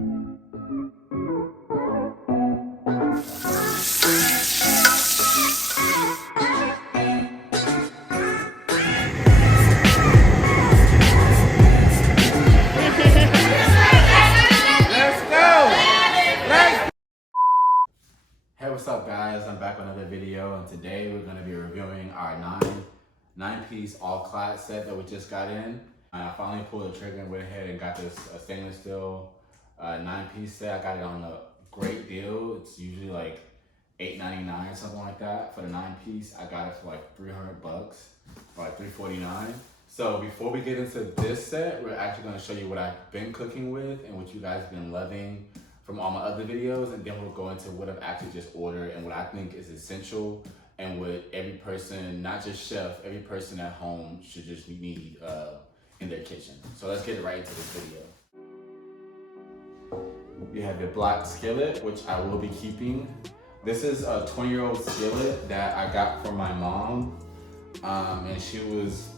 Hey, what's up guys? I'm back with another video, and today we're going to be reviewing our nine-piece all-clad set that we just got in. I finally pulled the trigger and went ahead and got this stainless steel 9-piece set. I got it on a great deal. It's usually like $8.99 or something like that for the 9-piece. I got it for like 300 bucks, or like $349. So before we get into this set, we're actually going to show you what I've been cooking with and what you guys have been loving from all my other videos, and then we'll go into what I've actually just ordered and what I think is essential and what every person, not just chef, every person at home should just need in their kitchen. So let's get right into this video. You have your black skillet, which I will be keeping. This is a 20-year-old skillet that I got from my mom, and she was,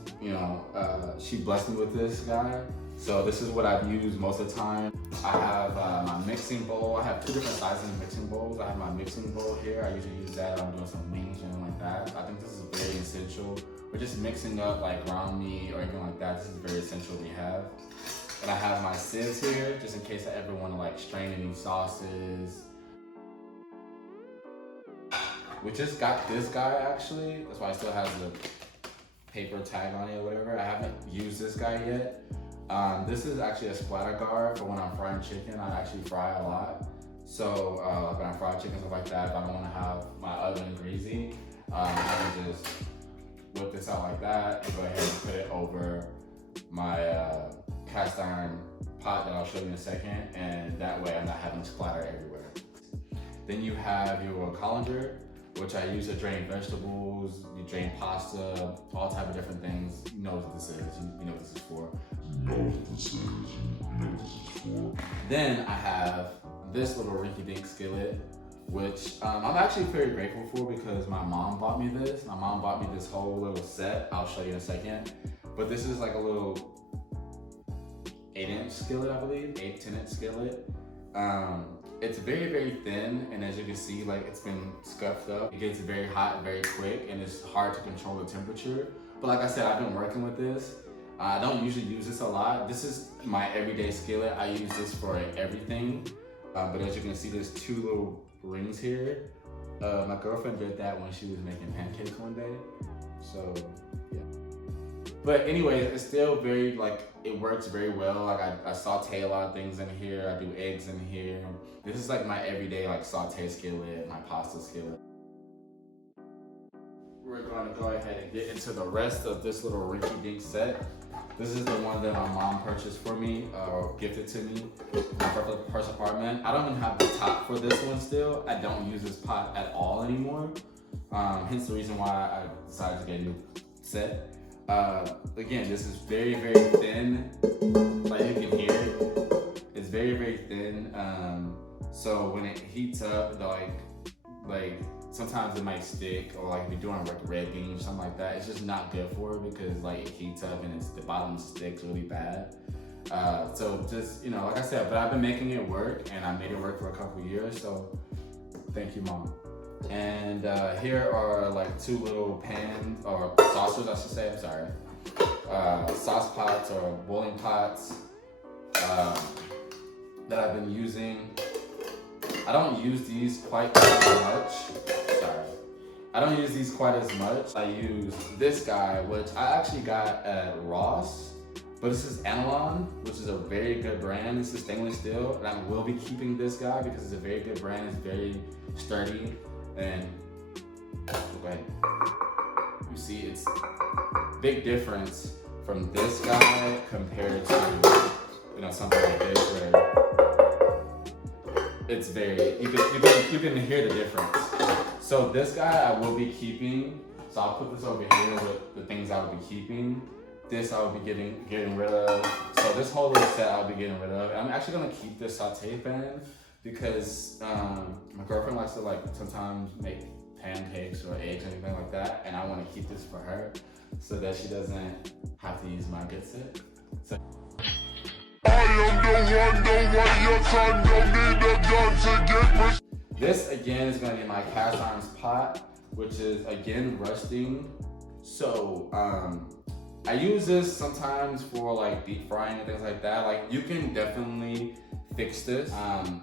she blessed me with this guy. So this is what I've used most of the time. I have my mixing bowl. I have two different sizes of mixing bowls. I have my mixing bowl here. I usually use that when I'm doing some wings or anything like that. I think this is very essential. We're just mixing up like ground meat or anything like that. This is very essential to have. And I have my sieves here, just in case I ever want to like strain any sauces. We just got this guy actually. That's why it still has the paper tag on it or whatever. I haven't used this guy yet. This is actually a splatter guard for when I'm frying chicken. I actually fry a lot. So when I fry chicken, stuff like that, if I don't want to have my oven greasy, I can just whip this out like that and go ahead and put it over my cast iron pot that I'll show you in a second. And that way I'm not having splatter everywhere. Then you have your colander, which I use to drain vegetables, you drain pasta, all type of different things. You know what this is, you know what this is for. Then I have this little rinky-dink skillet, which I'm actually very grateful for because my mom bought me this. My mom bought me this whole little set. I'll show you in a second. But this is like a little 8-inch skillet, I believe, 10-inch skillet. It's very, very thin, and as you can see, like it's been scuffed up. It gets very hot very quick, and it's hard to control the temperature. But like I said, I've been working with this. I don't usually use this a lot. This is my everyday skillet. I use this for everything. But as you can see, there's two little rings here. My girlfriend did that when she was making pancakes one day. So, yeah. But anyway, it's still very, it works very well. Like I saute a lot of things in here. I do eggs in here. This is like my everyday saute skillet, my pasta skillet. We're going to go ahead and get into the rest of this little rinky-dink set. This is the one that my mom purchased for me, or gifted to me in my first apartment. I don't even have the top for this one still. I don't use this pot at all anymore. Hence the reason why I decided to get a new set. Again, this is very, very thin. Like you can hear it. It's very, very thin. So when it heats up, sometimes it might stick, or if you're doing red beans or something like that, it's just not good for it because it heats up and the bottom sticks really bad. So just, like I said, but I've been making it work, and I made it work for a couple years, so thank you, Mom. And here are two little pans, or saucers I should say, I'm sorry. Sauce pots or boiling pots that I've been using. I don't use these quite as much. Sorry. I don't use these quite as much. I use this guy, which I actually got at Ross, but this is Analon, which is a very good brand. This is stainless steel, and I will be keeping this guy because it's a very good brand. It's very sturdy, and go ahead. You see, it's a big difference from this guy compared to something like this where it's very, you can hear the difference. So this guy I will be keeping. So I'll put this over here with the things I will be keeping. This I will be getting rid of. So this whole little set I'll be getting rid of. I'm actually gonna keep this saute pan because my girlfriend likes to sometimes make pancakes or eggs or anything like that, and I want to keep this for her so that she doesn't have to use my good set. So This again is going to be my cast iron pot, which is again rusting. So I use this sometimes for like deep frying and things like that. Like you can definitely fix this,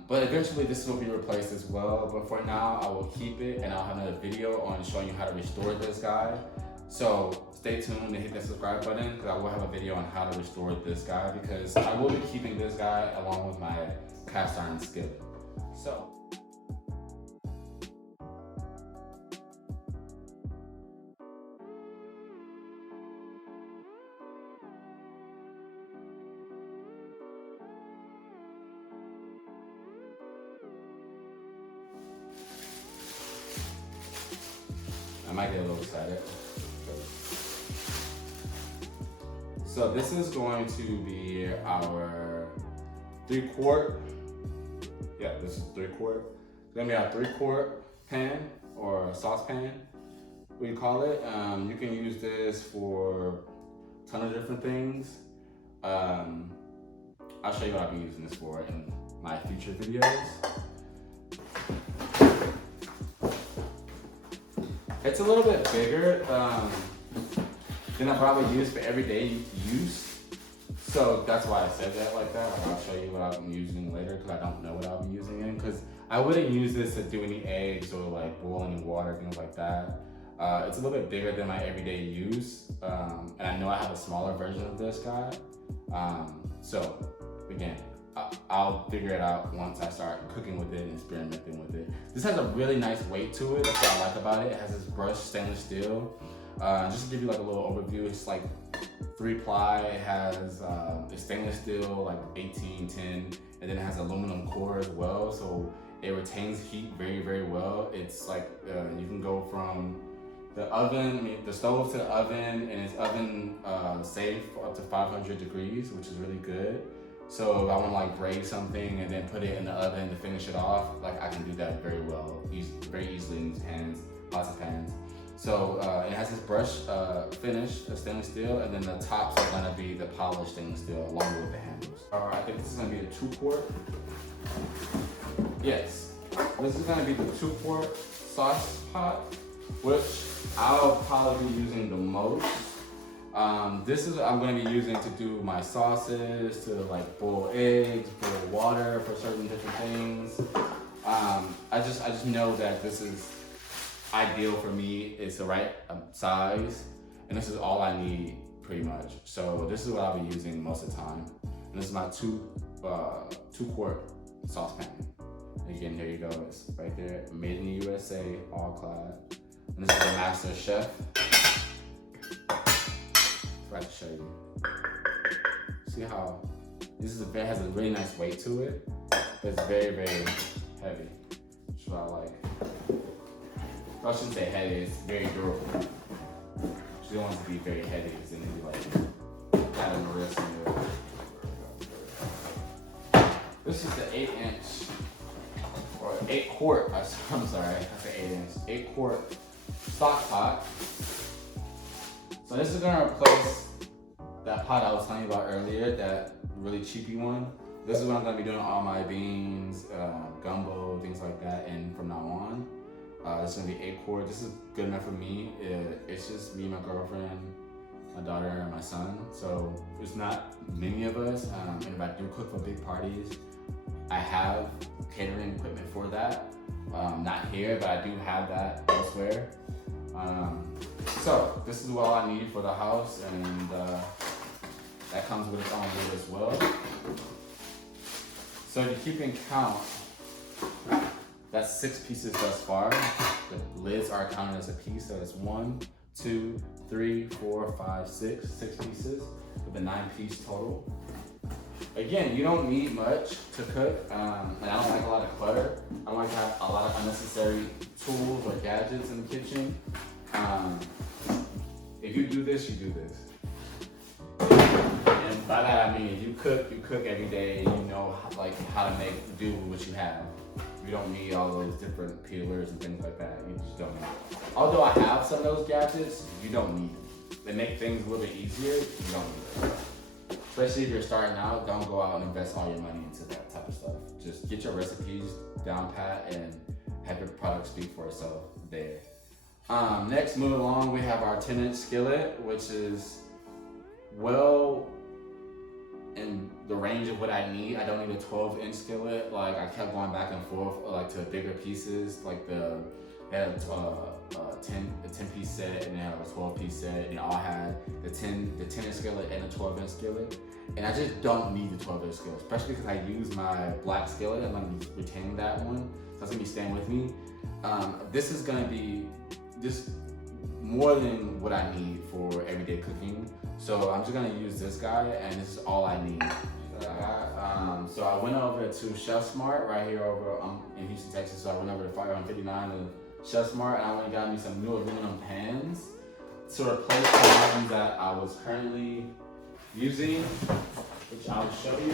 but eventually this will be replaced as well. But for now, I will keep it, and I'll have another video on showing you how to restore this guy. So stay tuned and hit that subscribe button, because I will have a video on how to restore this guy, because I will be keeping this guy along with my cast iron skillet. So. I might get a little excited. So this is going to be our 3-quart. Yeah, this is 3-quart. It's gonna be our 3-quart pan or saucepan, we call it. You can use this for a ton of different things. I'll show you what I'll be using this for in my future videos. It's a little bit bigger than I probably use for everyday use. So that's why I said that like that. Like I'll show you what I'm using later, because I don't know what I'll be using in. Because I wouldn't use this to do any eggs or like boil any water, things like that. It's a little bit bigger than my everyday use. And I know I have a smaller version of this guy. So again, I'll figure it out once I start cooking with it and experimenting with it. This has a really nice weight to it. That's what I like about it. It has this brushed stainless steel. Just to give you like a little overview, it's like 3-ply. It has it's stainless steel, like 1810, and then it has aluminum core as well. So it retains heat very, very well. It's like you can go from the oven, the stove to the oven, and it's oven safe up to 500 degrees, which is really good. So if I want to like braise something and then put it in the oven to finish it off, like I can do that very well, very easily in these pans, lots of pans. So it has this brush finish of stainless steel, and then the tops are gonna be the polished stainless steel along with the handles. I think this is gonna be a 2-quart. Yes, this is gonna be the 2-quart sauce pot, which I'll probably be using the most. This is what I'm going to be using to do my sauces, to like boil eggs, boil water for certain different things. I just know that this is ideal for me. It's the right size, and this is all I need pretty much. So this is what I'll be using most of the time. And this is my 2-quart saucepan. Again, here you go. It's right there. Made in the USA, All-Clad. And this is the Master Chef. Try to show you. See how this has a really nice weight to it, but it's very, very heavy. Which is what I like. I shouldn't say heavy, it's very durable. She don't want it to be very heavy, because then it'd be like flat on the wrist. This is the 8-inch or 8-quart. I'm sorry, I said 8-inch. 8-quart stock pot. So this is gonna replace that pot I was telling you about earlier, that really cheapy one. This is what I'm gonna be doing all my beans, gumbo, things like that, and from now on. This is gonna be 8-quart. This is good enough for me. It's just me, my girlfriend, my daughter, and my son. So there's not many of us. And if I do cook for big parties, I have catering equipment for that. Not here, but I do have that elsewhere. So this is what I need for the house, and that comes with its own weight as well. So if you keep in count, that's 6 pieces thus far. The lids are counted as a piece, so it's 1, 2, 3, 4, 5, 6 pieces with a 9-piece total. Again, you don't need much to cook, and I don't like a lot of clutter. I don't like to have a lot of unnecessary tools or gadgets in the kitchen. If you do this, you do this. And by that I mean, if you cook every day, you know how to do what you have. You don't need all those different peelers and things like that. You just don't need it. Although I have some of those gadgets, you don't need them. They make things a little bit easier, you don't need them. especially if you're starting out, don't go out and invest all your money into that type of stuff. Just get your recipes down pat and have your product speak for itself there. Next, moving along, we have our 10-inch skillet, which is well in the range of what I need. I don't need a 12-inch skillet. Like, I kept going back and forth like to bigger pieces, like they had a 10-piece set and they had a 12-piece set, and they all had the 10-inch skillet and the 12-inch skillet. And I just don't need the 12-inch skillet, especially because I use my black skillet. I'm gonna be retaining that one, so it's gonna be staying with me. This is gonna be just more than what I need for everyday cooking. So I'm just gonna use this guy, and this is all I need. So I went over to Chef Smart right here over in Houston, Texas. So I went over to 559 and Chef Smart, and I went and got me some new aluminum pans to replace the ones that I was currently using, which I'll show you.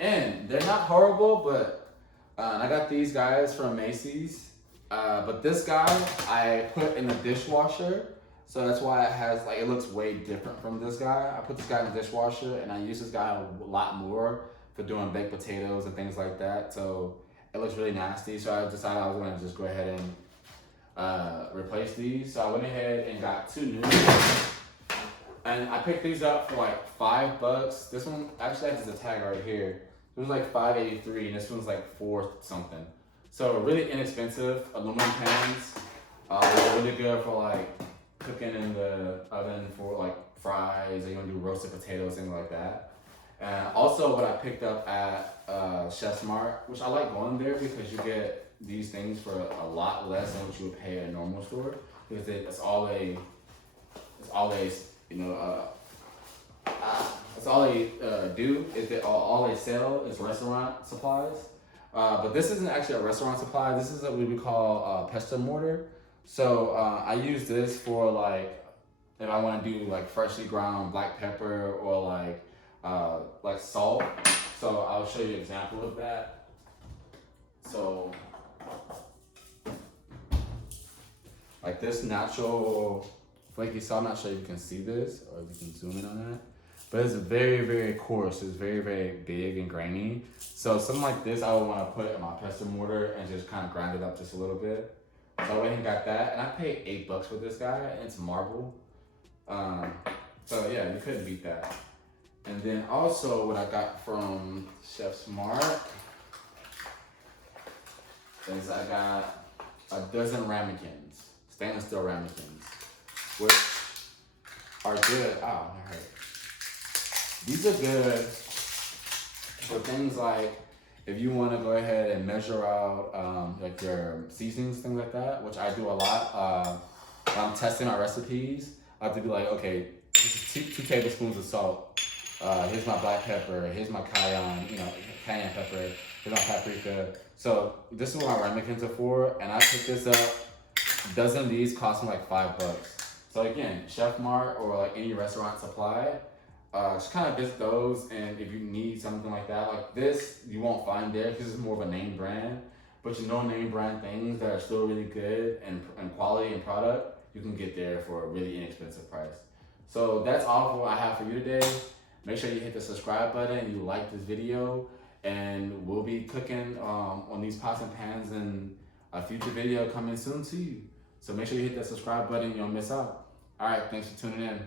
And they're not horrible, but I got these guys from Macy's. But this guy I put in the dishwasher, so that's why it has like, it looks way different from this guy. I put this guy in the dishwasher, and I use this guy a lot more for doing baked potatoes and things like that. So it looks really nasty. So I decided I was gonna just go ahead and replace these. So I went ahead and got 2 new ones. And I picked these up for like $5. This one actually has a tag right here. It was like $5.83, and this one's like $4 something. So really inexpensive aluminum pans. They're really good for like cooking in the oven for like fries, or you want to do roasted potatoes, things like that. And also what I picked up at Chef Smart, which I like going there because you get these things for a lot less than what you would pay at a normal store. Because it's always, you know, that's all they do, is that all they sell is restaurant supplies. But this isn't actually a restaurant supply. This is what we would call pesto mortar. So I use this for like, if I want to do like freshly ground black pepper or like salt. So I'll show you an example of that. So like this natural flaky salt, I'm not sure if you can see this or if you can zoom in on that. But it's very, very coarse. It's very, very big and grainy. So something like this, I would want to put in my pesto mortar and just kind of grind it up just a little bit. So I went and got that, and I paid $8 for this guy, and it's marble. So yeah, you couldn't beat that. And then also what I got from Chef Smart is I got a dozen ramekins, stainless steel ramekins, which are good. Oh, that hurt. These are good for things like if you want to go ahead and measure out like your seasonings, things like that, which I do a lot. When I'm testing my recipes, I have to be like, okay, this is 2 tablespoons of salt. Here's my black pepper. Here's my cayenne pepper. Here's my paprika. So this is what my ramekins are for, and I picked this up. A dozen of these cost me like $5. So again, Chef Mart or like any restaurant supply. Just kind of visit those, and if you need something like that, like this, you won't find there because it's more of a name brand. But you know, name brand things that are still really good and quality and product, you can get there for a really inexpensive price. So that's all for what I have for you today. Make sure you hit the subscribe button and you like this video, and we'll be cooking on these pots and pans in a future video coming soon to you. So make sure you hit that subscribe button, you don't miss out. All right, thanks for tuning in.